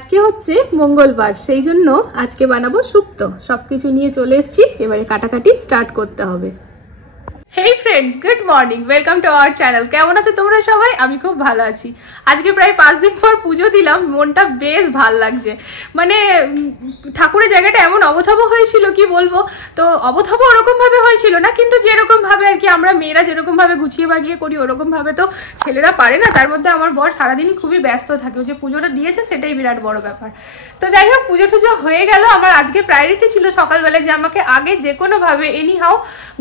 আজকে হচ্ছে মঙ্গলবার, সেই জন্য আজকে বানাবো শুক্তো। সবকিছু নিয়ে চলে এসেছি, এবারে কাটাকাটি স্টার্ট করতে হবে। হেই friends, good morning, welcome to our channel. কেমন আছো তোমরা সবাই? আমি খুব ভালো আছি। আজকে প্রায় 5 দিন পর পুজো দিলাম, মনটা বেশ ভাল লাগছে। মানে ঠাকুরের জায়গাটা এমন অবথব হয়েছিল কি বলবো। তো অবথব ওরকম ভাবে হয়েছিল না, কিন্তু যেরকম ভাবে আর কি আমরা মেয়েরা যেরকম ভাবে গুছিয়ে বাগিয়ে করি ওরকম ভাবে তো ছেলেরা পারে না। তার মধ্যে আমার বর সারাদিনই খুবই ব্যস্ত থাকে, যে পুজোটা দিয়েছে সেটাই বিরাট বড় ব্যাপার। তো যাই হোক, পুজো টুজো হয়ে গেল। আমার আজকে প্রায়োরিটি ছিল সকালবেলায় যে আমাকে আগে যে কোনো ভাবে এনিহাও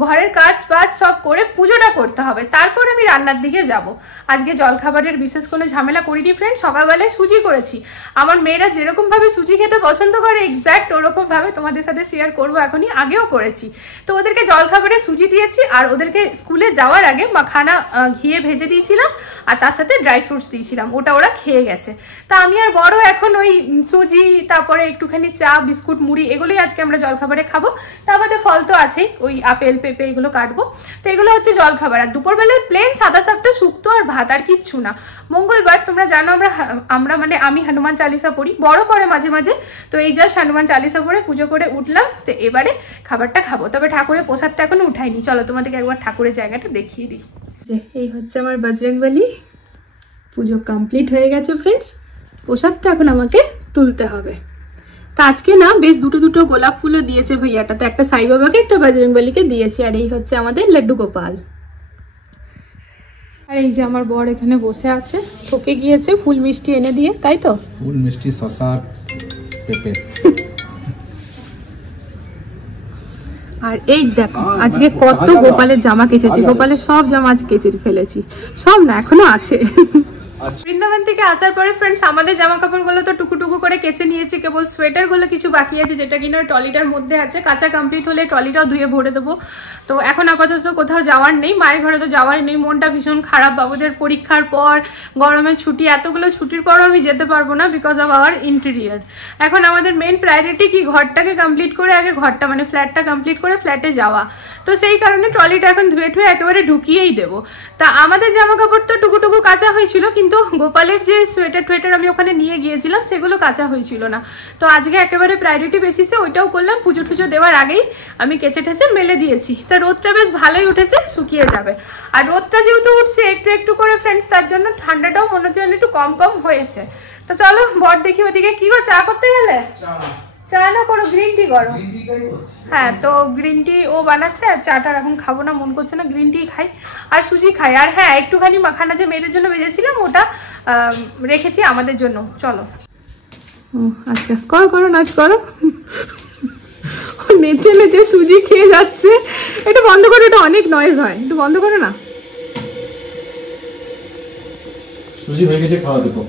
ঘরের কাজ বাজ সব করে পুজোটা করতে হবে, তারপর আমি রান্নার দিকে যাব। আজকে জলখাবারের বিশেষ কোনো ঝামেলা করিনি ফ্রেন্ড। সকালবেলায় সুজি করেছি। আমার মেয়েরা যেরকম ভাবে সুজি খেতে পছন্দ করে এক্স্যাক্ট ওরকম ভাবে তোমাদের সাথে শেয়ার করবো। এখনই আগেও করেছি। তো ওদেরকে জলখাবারে সুজি দিয়েছি, আর ওদেরকে স্কুলে যাওয়ার আগে মাখানা ঘিয়ে ভেজে দিয়েছিলাম, আর তার সাথে ড্রাই ফ্রুটস দিয়েছিলাম। ওটা ওরা খেয়ে গেছে। তা আমি আর বড় এখন ওই সুজি, তারপরে একটুখানি চা, বিস্কুট, মুড়ি, এগুলোই আজকে আমরা জলখাবারে খাবো। তার মধ্যে ফল তো আছেই, ওই আপেল পেঁপে এগুলো কাটবো। তো এগুলো হচ্ছে জলখাবার। আর দুপুরবেলায় প্লেন সাদা সাপটা শুক্তো আর ভাত, আর কিচ্ছু না। মঙ্গলবার তোমরা জানো আমরা মানে আমি হনুমান চালিসা পড়ি, বড় পড়ে মাঝে মাঝে। তো এই জাস্ট হনুমান চালিসা পড়ে পুজো করে উঠলাম। তো এবারে খাবারটা খাবো। তবে ঠাকুরের প্রসাদটা এখনো উঠাইনি। চলো তোমাদেরকে একবার ঠাকুরের জায়গাটা দেখিয়ে দিই। যে এই হচ্ছে আমার বজরংবলী। পুজো কমপ্লিট হয়ে গেছে ফ্রেন্ডস। প্রসাদটা এখন আমাকে তুলতে হবে। তা আজকে না বেশ দুটো গোলাপ ফুলও দিয়েছে ভাইয়াটাতে, একটা সাই বাবাকে, একটা বজরংবলীকে দিয়েছে। আর এই হচ্ছে আমাদের লাড্ডু গোপাল। আর এই যে আমার বর এখানে বসে আছে, ঠকে গিয়েছে ফুল মিষ্টি এনে দিয়ে, তাই তো? ফুল মিষ্টি, শসা, পেঁপে। আর এই দেখো আজকে কত গোপালের জামা কেচেছি। গোপালের সব জামা আজ কেচে ফেলেছি। সব না, এখনো আছে। বৃন্দাবন থেকে আসার পরে ফ্রেন্ডস আমাদের জামা কাপড়গুলো তো টুকু করে কেচে নিয়েছি, কেবল সোয়েটার গুলো কিছু বাকি আছে, যেটা কিনা ট্রলিটার মধ্যে আছে। কাঁচা কমপ্লিট হলে ট্রলিটাও ধুয়ে ভরে দেবো। তো এখন আপাতত কোথাও যাওয়ার নেই, মায়ের ঘরে তো যাওয়ার নেই। মনটা ভীষণ খারাপ, বাবুদের পরীক্ষার পর, গরমের ছুটি, এতগুলো ছুটির পরও আমি যেতে পারবো না বিকজ অফ আওয়ার ইন্টেরিয়ার। এখন আমাদের মেন প্রায়োরিটি কি, ঘরটাকে কমপ্লিট করে আগে ঘরটা মানে ফ্ল্যাটটা কমপ্লিট করে ফ্ল্যাটে যাওয়া। তো সেই কারণে ট্রলিটা এখন ধুয়ে ঠুয়ে একেবারে ঢুকিয়েই দেবো। তা আমাদের জামা কাপড় তো টুকু কাঁচা হয়েছিল, কিন্তু গোপালের যে সোয়েটার টোয়েটার আমি ওখানে নিয়ে গিয়েছিলাম সেগুলো কাঁচা হয়েছিল না। তো আজকে একেবারে প্রায়োরিটি বেসিসে ওইটাও করলাম। পুজো টুজো দেওয়ার আগেই আমি কেচে ঠেচে মেলে দিয়েছি। তা রোদটা বেশ ভালোই উঠেছে, শুকিয়ে যাবে। আর রোদটা যেহেতু উঠছে একটু করে ফ্রেন্ডস, তার জন্য ঠান্ডাটাও মনে হচ্ছে একটু কম হয়েছে। তো চলো বর দেখি ওদিকে কি করে চা করতে গেলে। চা না করো, গ্রিন টি করো। হ্যাঁ, তো গ্রিন টি ও বানাচ্ছে। আর চাটা এখন খাবো না, মন করছে না, গ্রিন টি খাই আর সুজি খাই। আর হ্যাঁ, একটুখানি মাখানা যে মেয়েদের জন্য ভেজেছিলাম ওটা রেখেছি আমাদের জন্য। চলো। আচ্ছা করো নাচ করো। নেচে সুজি খেয়ে যাচ্ছে। এটা বন্ধ করো, এটা অনেক নয়েজ হয়, একটু বন্ধ করো না। সুজি হয়ে গেছে, খাওয়া দেবো।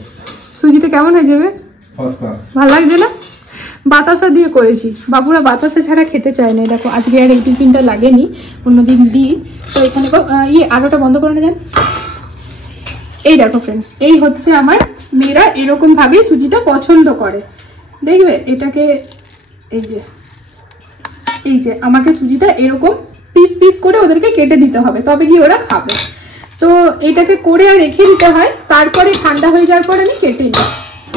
সুজিটা কেমন হয়ে যাবে? First class. ভালো লাগছে না? বাতাসা দিয়ে করেছি, বাবুরা বাতাসা ছাড়া খেতে চায় না। দেখো আজকে আর এই টিফিনটা লাগেনি, অন্যদিন দিই। তো এখানে আলোটা বন্ধ করে না যান। এই দেখো ফ্রেন্ডস, এই হচ্ছে আমার মেয়েরা এরকম ভাবে সুজিটা পছন্দ করে। দেখবে এটাকে, এই যে আমাকে সুজিটা এরকম পিস করে ওদেরকে কেটে দিতে হবে, তবে কি ওরা খাবে। তো এটাকে করে আর রেখে দিতে হয়, তারপরে ঠান্ডা হয়ে যাওয়ার পর আমি কেটে নিই।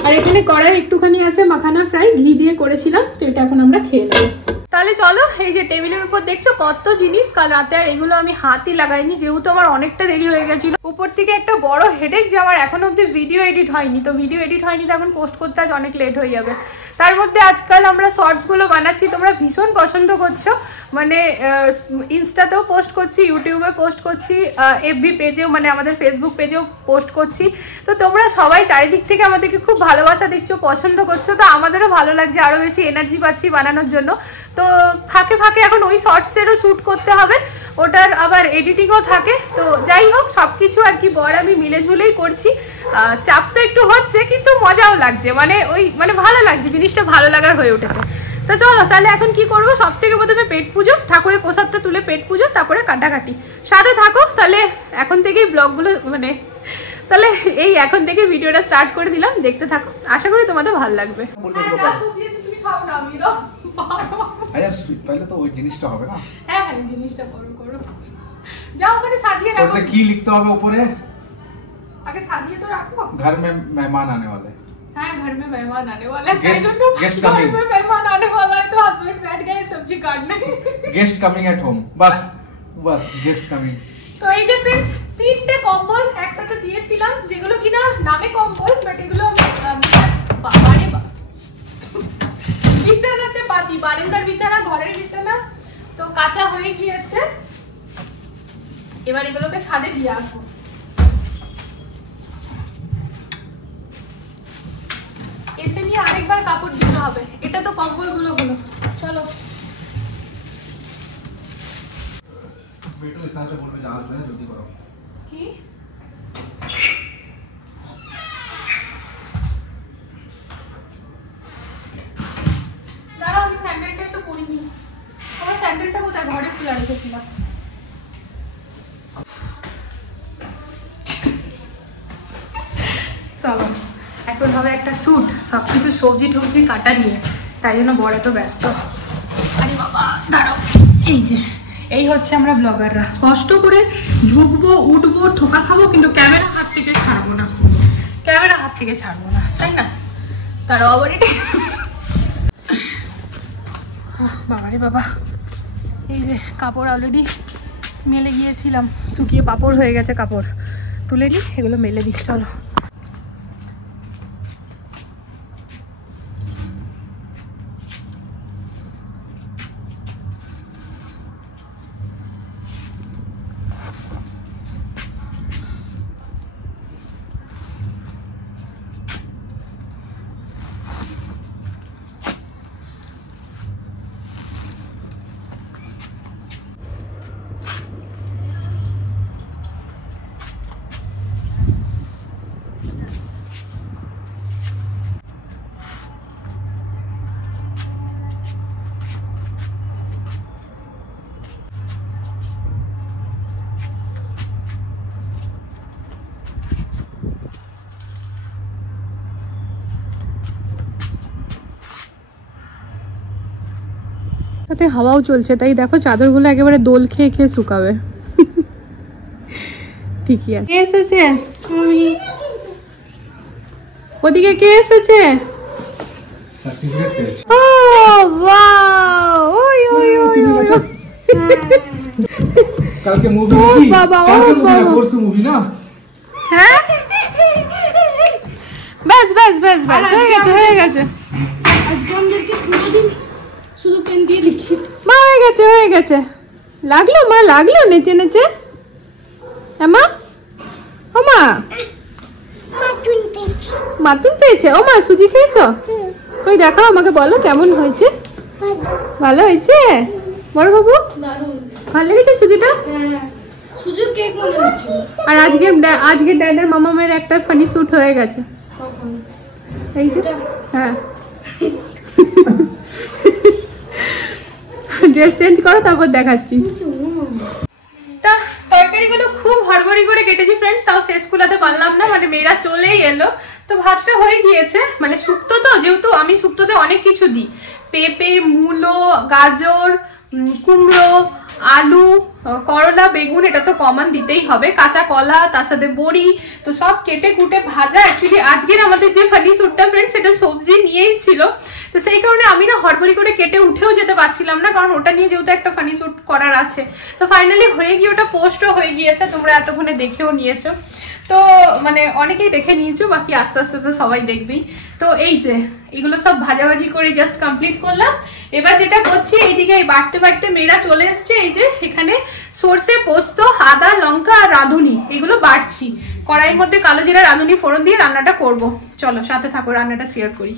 আর এখানে কড়াই একটুখানি আছে মাখানা ফ্রাই, ঘি দিয়ে করেছিলাম। তো এটা এখন আমরা খেয়ে নেব। তাহলে চলো, এই যে টেবিলের উপর দেখছো কত জিনিস, কাল রাতে আর এগুলো আমি হাতই লাগাইনি, যেহেতু আমার অনেকটা দেরি হয়ে গেছিল। উপর থেকে একটা বড় হেডেক যে আমার এখন অব্দি ভিডিও এডিট হয়নি। তো ভিডিও এডিট হয়নি, তখন পোস্ট করতে আজ অনেক লেট হয়ে যাবে। তার মধ্যে আজকাল আমরা শর্টসগুলো বানাচ্ছি, তোমরা ভীষণ পছন্দ করছো। মানে ইনস্টাতেও পোস্ট করছি, ইউটিউবে পোস্ট করছি, এফবি পেজেও মানে আমাদের ফেসবুক পেজেও পোস্ট করছি। তো তোমরা সবাই চারিদিক থেকে আমাদেরকে খুব ভালোবাসা দিচ্ছ, পছন্দ করছো। তো আমাদেরও ভালো লাগছে, আরও বেশি এনার্জি পাচ্ছি বানানোর জন্য। তো ফাঁকে এখন ওই শর্টসেরও শ্যুট করতে হবে, ওটার আবার এডিটিংও থাকে। তো যাই হোক, সব কিছু আর কি বর আমি মিলে ঝুলেই করছি। চাপ তো একটু হচ্ছে, কিন্তু মজাও লাগছে। মানে ভালো লাগছে, জিনিসটা ভালো লাগার হয়ে উঠেছে। তো চলো তাহলে এখন কি করবো, সব থেকে প্রথমে পেট পুজো, ঠাকুরের প্রসাদটা তুলে পেট পুজো, তারপরে কাটাকাটি। সাথে থাকো তাহলে। এখন থেকেই ব্লগগুলো তাহলে এই এখন থেকে ভিডিওটা স্টার্ট করে দিলাম, দেখতে থাকো। আশা করি তোমাদের ভালো লাগবে। তুমি সব নামিয়ে তাহলে তো ওই জিনিসটা হবে না। হ্যাঁ, জিনিসটা করো। যাও ওখানে সাজিয়ে রাখো। কি লিখতে হবে উপরে? আগে সাজিয়ে তো রাখো। घर में मेहमान आने वाले। हाँ, घर में मेहमान आने वाला है। गेस्ट घर कमिंग, में मेहमान आने वाला है तो हस्बैंड बैठ गए सब्जी काटने। गेस्ट कमिंग एट होम, बस बस गेस्ट कमिंग। তো এই যে फ्रेंड्स তিনটে কম্বল একসাথে দিয়েছিলাম, যেগুলো কিনা নামে কম্বল, বাট এগুলো বাবারে বিছানাতে পাতি, বারান্দার বিছানা, ঘরের বিছানা তো কাঁচা হয়ে গিয়েছে। এবার এগুলোকে ছাদে দিয়ে আসবো। এসে নিয়ে আরেকবার কাপড় দিতে হবে। এটা তো কম্বলগুলো হলো, চলো। बेटो इस तरह से बोल पे आज में जल्दी करो কি দাঁড়াও, আমি স্যান্ডেলটাই তো পরিনি। আমার স্যান্ডেলটা কোথায়? ঘরে খুলে রেখেছিলাম। চলো, এখন হবে একটা স্যুট, সবকিছু সবজি টবজি কাটা নিয়ে, তাই জন্য বড় এত ব্যস্ত। আরে বাবা দাঁড়াও, এই যে এই হচ্ছে আমরা ব্লগাররা, কষ্ট করে ঝুঁকবো, উঠবো, ঠোকা খাবো, কিন্তু ক্যামেরা হাত থেকে ছাড়বো না, ক্যামেরা হাত থেকে ছাড়বো না, তাই না? তারাও আবার এটা বাবারে বাবা। এই যে কাপড় অলরেডি মেলে গিয়েছিলাম, শুকিয়ে পাপড় হয়ে গেছে, কাপড় তুলে নিই, এগুলো মেলে দিই। চলো সাথে হাওয়াও চলছে, তাই দেখো চাদরগুলো একেবারে দোল খেয়ে খেয়ে শুকাবে। ঠিকই আছে। কে এসেছে? ওদিকে কে এসেছে? সার্টিফিকেট পেয়েছি। ও ওয়াও, ওই ওই ওই কালকে মুভি ও কি? বাবা, ও কালকে মুভি না, বাবা। পরশু মুভি না? হ্যাঁ, বাস বাস বাস বাস, হয়ে গেছে হয়ে গেছে। আজকে আমাদেরকে কোনোদিন শুধু পেন দিয়ে লিখি। মা হয়ে গেছে হয়ে গেছে। লাগলো মা, লাগলো নেচে নেচে। হ্যাঁ মা, ও মা মাতুন পেয়েছে। ও মা সুজি খেয়েছো? কই দেখাও আমাকে, বলো কেমন হয়েছে। ভালো হয়েছে বড় বাবু? দারুণ। ভালো লেগেছে সুজিটা? হ্যাঁ, সুযোগ কেক মনে হচ্ছে। আর আজকে ড্যাডের মামামের একটা ফানি শুট হয়ে গেছে। কখন? এই যে হ্যাঁ, ড্রেস চেঞ্জ করো তারপর দেখাচ্ছি। তা তরকারিগুলো খুব হড়বড়ি করে কেটেছি ফ্রেন্ডস, তাও শেষ কুলাতে পারলাম না, মানে মেয়েরা চলেই এলো। তো ভাতটা হয়ে গিয়েছে, মানে শুক্তো তো, যেহেতু আমি শুক্তোতে অনেক কিছু দিই, পেঁপে, মূলো, গাজর, কুমড়ো, আলু, করলা, বেগুন, এটা তো কমন দিতেই হবে, কাঁচা কলা, তার সাথে বড়ি, তো সব কেটে কুটে ভাজা। অ্যাকচুয়ালি আজকের আমাদের যে ফানি স্যুটটা ফ্রেন্ডস, সেটা সবজি নিয়েই ছিল, তো সেই কারণে আমি না হড়বড়ি করে কেটে উঠেও যেতে পারছিলাম না, কারণ ওটা নিয়ে যেহেতু একটা ফানি স্যুট করার আছে। তো ফাইনালি হয়ে গিয়ে ওটা পোস্টও হয়ে গিয়েছে, তোমরা এতক্ষণে দেখেও নিয়েছো, তো মানে অনেকেই দেখে নিয়েছো, বাকি আস্তে আস্তে তো সবাই দেখবেই। তো এই যে এগুলো সব ভাজাভাজি করে জাস্ট কমপ্লিট করলাম। এবার যেটা করছি, এইদিকে এই বাড়তে বাড়তে মেয়েরা চলে এসছে, এই যে এখানে সর্ষে, পোস্ত, আদা, লঙ্কা আর রাঁধুনি এগুলো বাটছি, কড়াইয়ের মধ্যে কালো জিরা রাঁধুনি ফোড়ন দিয়ে রান্নাটা করব। চলো সাথে থাকো, রান্নাটা শেয়ার করি।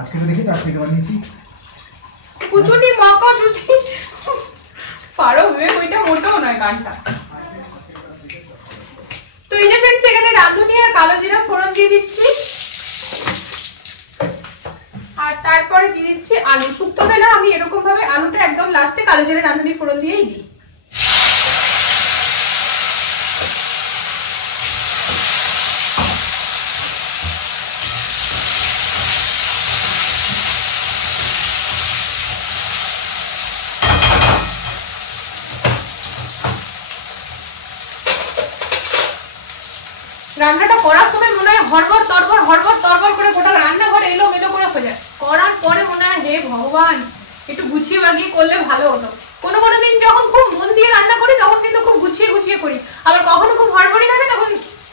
আজকে তো দেখি আজকে বানিয়েছি কুচুনি মাকা চুচি পারো হয়ে, ওইটা মোটেও নয় গানটা। তো এই যে ফ্রেন্ডস, এখানে রাঁধুনি আর কালো জিরা ফোড়ন দিয়ে দিচ্ছি, আর তারপরে দিয়ে দিচ্ছি আলু। শুক্তোতে না আমি এরকম ভাবে আলুটা একদম লাস্টে কালো জিরা রাঁধুনি ফোড়ন দিয়েই দিই। রান্নাটা করার সময় মনে হয় হড়বড় তড়বড় করে গোটা রান্নাঘরে এলোমেলো করে হয়ে যায়। করার পরে মনে হয় হে ভগবান একটু গুছিয়ে বাগিয়ে করলে ভালো হতো। কোনো দিন যখন খুব মন দিয়ে রান্না করি তখন কিন্তু খুব গুছিয়ে করি, আবার কখনো খুব হড়বড়ি থাকে তখন।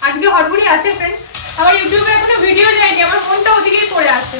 আজকে হড়বড়ি আছে ফ্রেন্ড, আবার ইউটিউবে এখনো ভিডিও যায়নি, আমার ফোনটা ওদিকেই পড়ে আছে।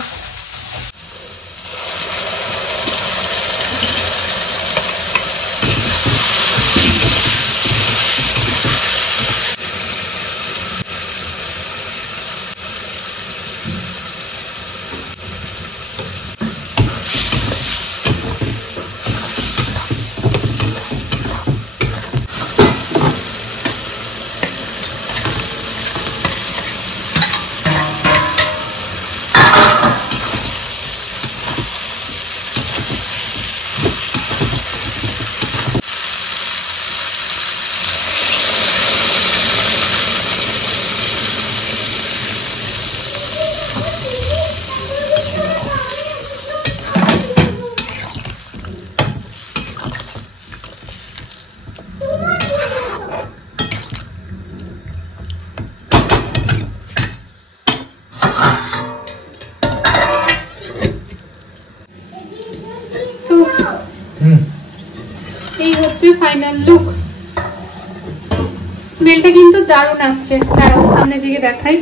এই হচ্ছে ফাইনাল লুক। স্মেলটা কিন্তু দারুণ আসছে, দাঁড়াও সামনে দিকে দেখাই।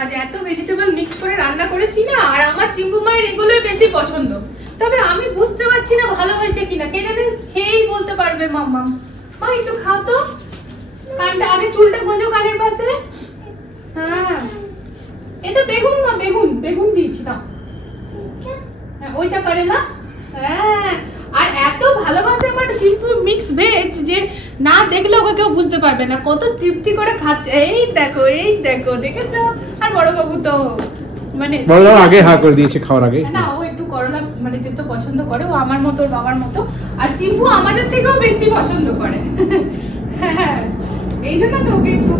আজ এত ভেজিটেবল মিক্স করে রান্না করেছি না, আর আমার চিম্পু মায়ের এগুলোই বেশি পছন্দ। তবে আমি বুঝতে পারছি না ভালো হয়েছে কিনা, কে জানে খেয়েই বলতে পারবে। মাম্মা মা একটু খাও তো, কানটা আগে চুলটা গোঁজো কানের পাশে। হ্যাঁ এটা বেগুন, মা বেগুন দিয়েছি না, ওইটা করে না। হ্যাঁ আর এত ভালোবাসে আমার চিম্পু মিক্স ভেজ যে না দেখলে ওকে কেউ বুঝতে পারবে না কত তৃপ্তি করে খাচ্ছে। এই দেখো দেখেছো? আর বড় বাবু তো মানে বড় আগে হা করে দিয়েছে খাওয়ার আগে। না ও একটু করলা মানে তেতো পছন্দ করে, ও আমার মতো ওর বাবার মতো। আর চিম্পু আমাদের থেকেও বেশি পছন্দ করে। হ্যাঁ এই জন্য তো ওকে একটু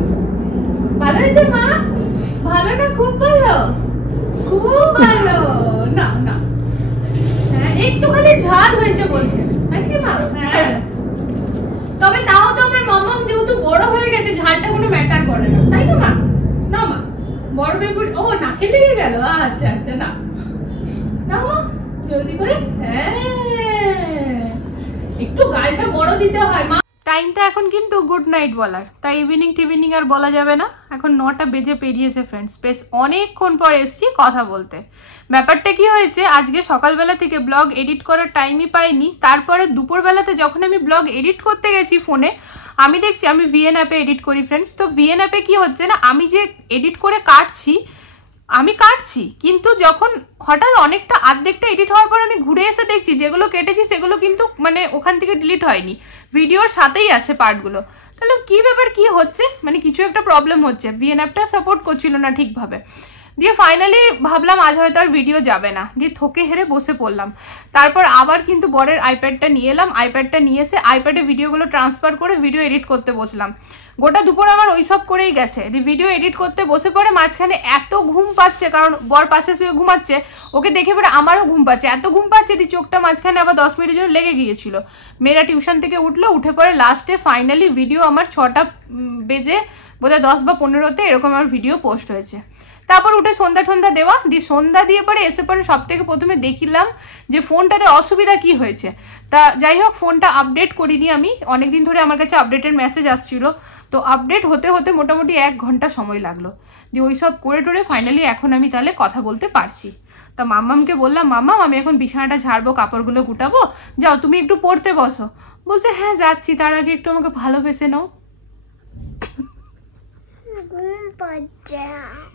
ভালো হয়েছে। মা ভালো না? খুব ভালো না না। হ্যাঁ একটুখানি ঝাল হয়েছে বলছে নাকি মা? হ্যাঁ তবে তাও তো আমার মাম্মাম যেহেতু বড় হয়ে গেছে ঝালটা কোনো ম্যাটার করে না, তাই না মা? না মা বড় বেবুর ও নাকে লেগে গেল। আচ্ছা না না মা জলদি করে। হ্যাঁ একটু গালটা বড় দিতে হয় মা। টাইমটা এখন কিন্তু গুড নাইট বলার, তাই ইভিনিং আর বলা যাবে না। এখন 9টা বেজে পেরিয়েছে ফ্রেন্ডস, বেশ অনেকক্ষণ পর এসছি কথা বলতে। ব্যাপারটা কি হয়েছে, আজকে সকালবেলা থেকে ব্লগ এডিট করার টাইমই পাইনি। তারপরে দুপুরবেলাতে যখন আমি ব্লগ এডিট করতে গেছি ফোনে, আমি দেখছি আমি ভিএন অ্যাপে এডিট করি ফ্রেন্ডস। তো ভিএন অ্যাপে কি হচ্ছে না, আমি যে এডিট করে কাটছি কিন্তু যখন হঠাৎ অনেকটা অর্ধেকটা এডিট হওয়ার পর আমি ঘুরে এসে দেখছি যেগুলো কেটেছি সেগুলো কিন্তু মানে ওখান থেকে ডিলিট হয়নি, ভিডিওর সাথেই আছে পার্টগুলো। তাহলে কি ব্যাপার, কি হচ্ছে, মানে কিছু একটা প্রবলেম হচ্ছে, ভিএন অ্যাপটা সাপোর্ট করছিল না ঠিকভাবে। দিয়ে ফাইনালি ভাবলাম আজ হয়তো আর ভিডিও যাবে না, দিয়ে থকে হেরে বসে পড়লাম। তারপর আবার কিন্তু বরের আইপ্যাডটা নিয়ে এলাম, আইপ্যাডটা নিয়ে এসে আইপ্যাডে ভিডিওগুলো ট্রান্সফার করে ভিডিও এডিট করতে বসলাম। গোটা দুপুর আমার ওইসব করেই গেছে। দিয়ে ভিডিও এডিট করতে বসে পড়ে মাঝখানে এত ঘুম পাচ্ছে, কারণ বর পাশে শুয়ে ঘুমাচ্ছে, ওকে দেখে পরে আমারও ঘুম পাচ্ছে, এত ঘুম পাচ্ছে দিয়ে চোখটা মাঝখানে আবার 10 মিনিটের জন্য লেগে গিয়েছিল। মেয়েরা টিউশন থেকে উঠলো, উঠে পরে লাস্টে ফাইনালি ভিডিও আমার 6টা বেজে বোধহয় 10 বা 15তে এরকম আমার ভিডিও পোস্ট হয়েছে। তারপর উঠে সন্ধ্যা দেওয়া, দিয়ে সন্ধ্যা দিয়ে পরে এসে পরে সব থেকে প্রথমে দেখিলাম যে ফোনটাতে অসুবিধা কি হয়েছে। তা যাই হোক ফোনটা আপডেট করিনি আমি, অনেকদিন ধরে আমার কাছে আপডেটের মেসেজ আসছিল, তো আপডেট হতে হতে মোটামুটি 1 ঘন্টা সময় লাগলো। দিয়ে ওই সব করে টোরে ফাইনালি এখন আমি তাহলে কথা বলতে পারছি। তা মাম্মামকে বললাম, মাম্মাম আমি এখন বিছানাটা ঝাড়বো, কাপড়গুলো গুটাবো, যাও তুমি একটু পড়তে বসো। বলছে হ্যাঁ যাচ্ছি, তার আগে একটু আমাকে ভালোবেসে নাও।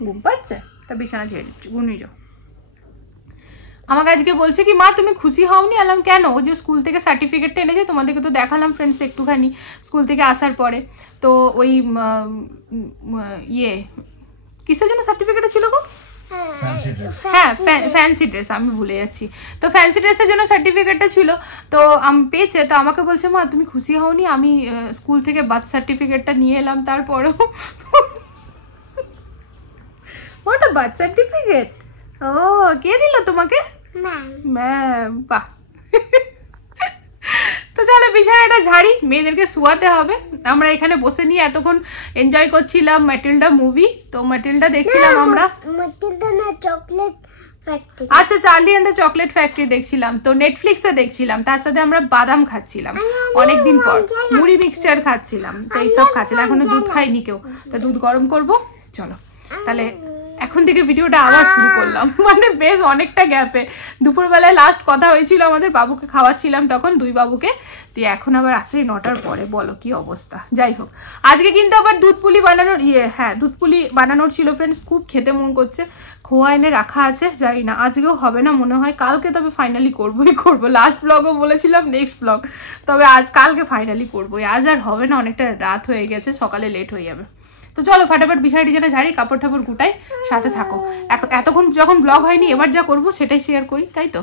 ঘুম পাচ্ছে, তা বিছানা ছেড়ে দিচ্ছি, ঘুমিয়ে যাও। আমাকে আজকে বলছে কি মা তুমি খুশি হওনি? আলাম কেন? ও যে স্কুল থেকে সার্টিফিকেটটা এনেছে, তোমাদেরকে তো দেখালাম ফ্রেন্ডস একটুখানি স্কুল থেকে আসার পরে। তো ওই কিসের জন্য সার্টিফিকেটটা ছিল গো? হ্যাঁ ফ্যান্সি ড্রেস, আমি ভুলে যাচ্ছি। তো ফ্যান্সি ড্রেসের জন্য সার্টিফিকেটটা ছিল, তো আমি পেয়েছে। তো আমাকে বলছে মা তুমি খুশি হওনি? আমি স্কুল থেকে বার্থ সার্টিফিকেটটা নিয়ে এলাম, তারপরেও ওটা বার্থ সার্টিফিকেট। ও কে দিল তোমাকে? ম্যাম বাহ। তো চলো বিছানাটা ঝাড়ি, মেয়েদেরকে শুয়াতে হবে। আমরা এখানে বসে নিয়ে এতক্ষণ এনজয় করছিলাম ম্যাটিল্ডা মুভি। তো ম্যাটিল্ডা দেখছিলাম আমরা। আচ্ছা, Charlie and the chocolate factory দেখছিলাম। তো নেটফ্লিক্সে দেখছিলাম, তার সাথে আমরা বাদাম খাচ্ছিলাম অনেকদিন পর, মুড়ি মিক্সচার খাচ্ছিলাম। তো এইসব খাচ্ছিলাম, এখনো দুধ খাইনি কেউ। তো দুধ গরম করব। চলো তাহলে এখন থেকে ভিডিওটা আবার শুরু করলাম, মানে বেশ অনেকটা গ্যাপে। দুপুরবেলায় লাস্ট কথা হয়েছিল আমাদের, বাবুকে খাওয়াচ্ছিলাম তখন, দুই বাবুকে। তো এখন আবার রাত্রি 9টার পরে, বলো কি অবস্থা। যাই হোক, আজকে কিন্তু আবার দুধ পুলি বানানোর দুধ পুলি বানানোর ছিল ফ্রেন্ডস। খুব খেতে মন করছে, খোয়া এনে রাখা আছে। জানি না আজকেও হবে না মনে হয়, কালকে তবে ফাইনালি করবো। লাস্ট ব্লগও বলেছিলাম নেক্সট ব্লগ, তবে কালকে ফাইনালি করবো। আজ আর হবে না, অনেকটা রাত হয়ে গেছে, সকালে লেট হয়ে যাবে। তো চলো ফাটাফাট বিছানা টিছানা ঝাড়ি, কাপড় ঠাপড় গুটাই, সাথে থাকো। এতক্ষণ যখন ব্লগ হয়নি, এবার যা করবো সেটাই শেয়ার করি, তাই তো।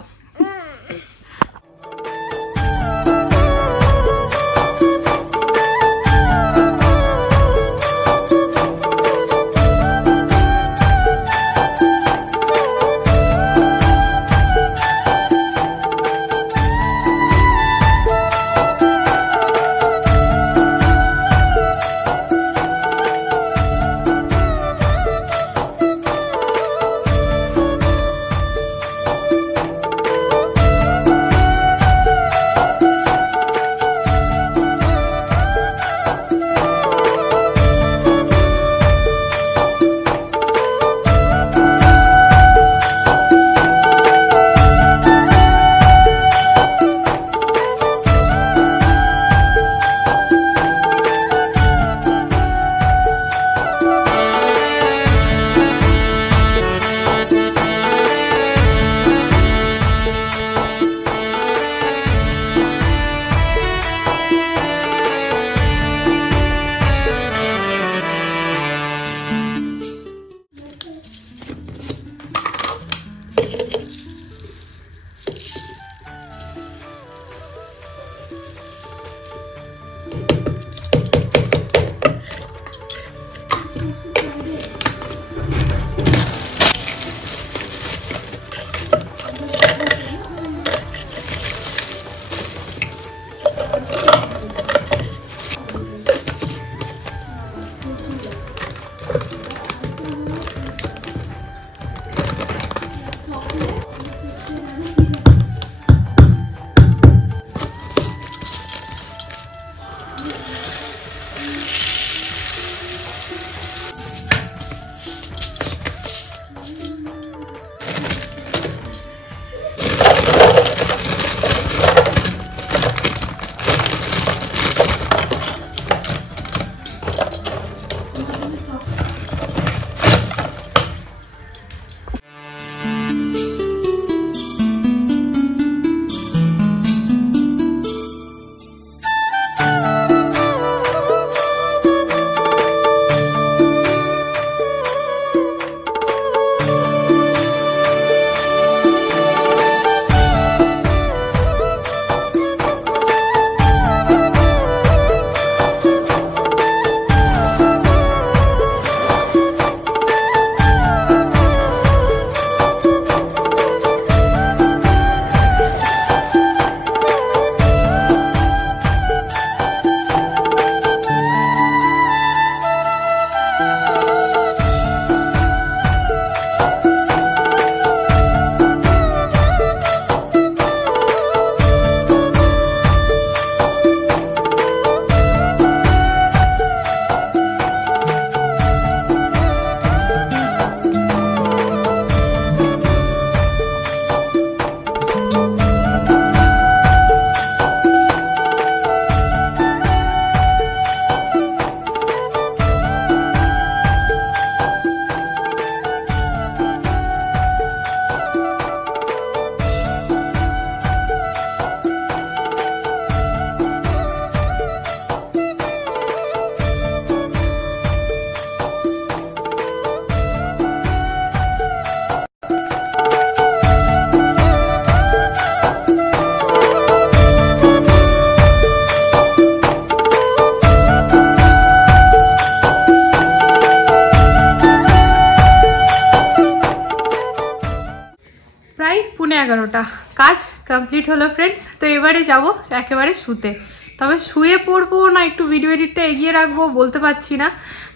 কাজ কমপ্লিট হলো ফ্রেন্ডস। তো এবারে যাব একেবারে শুতে, তবে শুয়ে পড়বো না একটু ভিডিও এডিটটা এগিয়ে রাখবো বলতে পারছি না।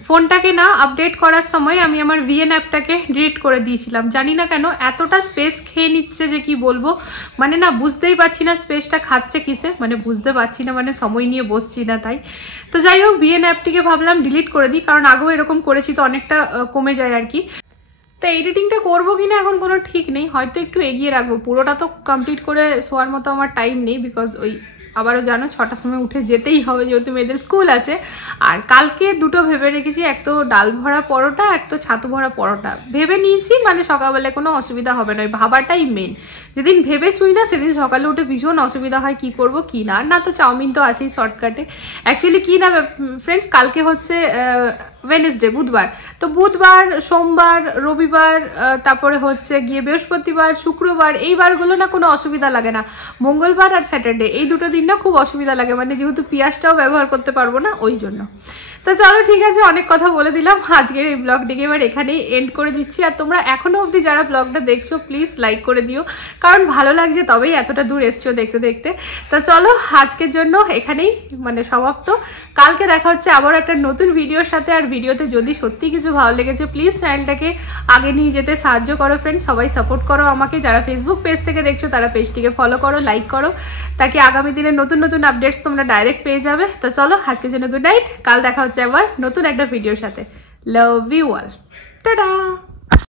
ফোনটাকে না আপডেট করার সময় আমি আমার VN অ্যাপটাকে ডিলিট করে দিয়েছিলাম, জানি না কেন এতটা স্পেস খেয়ে নিচ্ছে যে কি বলবো, মানে না বুঝতেই পারছি না স্পেসটা খাচ্ছে কিসে, মানে বুঝতে পারছি না, মানে সময় নিয়ে বসছি না তাই। তো যাই হোক VN অ্যাপটিকে ভাবলাম ডিলিট করে দিই, কারণ আগেও এরকম করেছি তো অনেকটা কমে যায় আর কি। তো এডিটিংটা করবো কিনা এখন কোনো ঠিক নেই, হয়তো একটু এগিয়ে রাখবো, পুরোটা তো কমপ্লিট করে শোয়ার মতো আমার টাইম নেই, বিকজ ওই আবারও জানো 6টার সময় উঠে যেতেই হবে যেহেতু মেয়েদের স্কুল আছে। আর কালকে দুটো ভেবে রেখেছি, এক তো ডাল ভরা পরোটা, এক তো ছাতু ভরা পরোটা ভেবে নিয়েছি, মানে সকালবেলায় কোনো অসুবিধা হবে না, ওই ভাবাটাই মেন। যেদিন ভেবে শুই না সেদিন সকালে উঠে ভীষণ অসুবিধা হয় কি করব কি না। না তো চাউমিন তো আছেই শর্টকাটে। অ্যাকচুয়ালি কি না ফ্রেন্ডস, কালকে হচ্ছে ওয়েডনেসডে, বুধবার, তো বুধবার, সোমবার, রবিবার, তারপরে হচ্ছে গিয়ে বৃহস্পতিবার, শুক্রবার, এই বারগুলো না কোনো অসুবিধা লাগে না। মঙ্গলবার আর স্যাটারডে এই দুটো দিন না খুব অসুবিধা লাগে, মানে যেহেতু পেঁয়াজটাও ব্যবহার করতে পারবো না ওই জন্য। তো চলো ঠিক আছে, অনেক কথা বলে দিলাম, আজকের এই ব্লগটিকে এবার এখানেই এন্ড করে দিচ্ছি। আর তোমরা এখনো অবধি যারা ব্লগটা দেখছো প্লিজ লাইক করে দিও, কারণ ভালো লাগছে তবেই এতটা দূর এসছো দেখতে দেখতে। তো চলো আজকের জন্য এখানেই মানে সমাপ্ত, কালকে দেখা হচ্ছে আবার একটা নতুন ভিডিওর সাথে। আর ভিডিওতে যদি সত্যি কিছু ভালো লেগেছে প্লিজ চ্যানেলটাকে আগে নিয়ে যেতে সাহায্য করো ফ্রেন্ডস, সবাই সাপোর্ট করো আমাকে। যারা ফেসবুক পেজ থেকে দেখছো তারা পেজটিকে ফলো করো, লাইক করো, তাকে আগামী দিনে নতুন নতুন আপডেটস তোমরা ডাইরেক্ট পেয়ে যাবে। তো চলো আজকের জন্য গুড নাইট, কাল দেখা হচ্ছে আবার নতুন একটা ভিডিওর সাথে। Love you all, tata.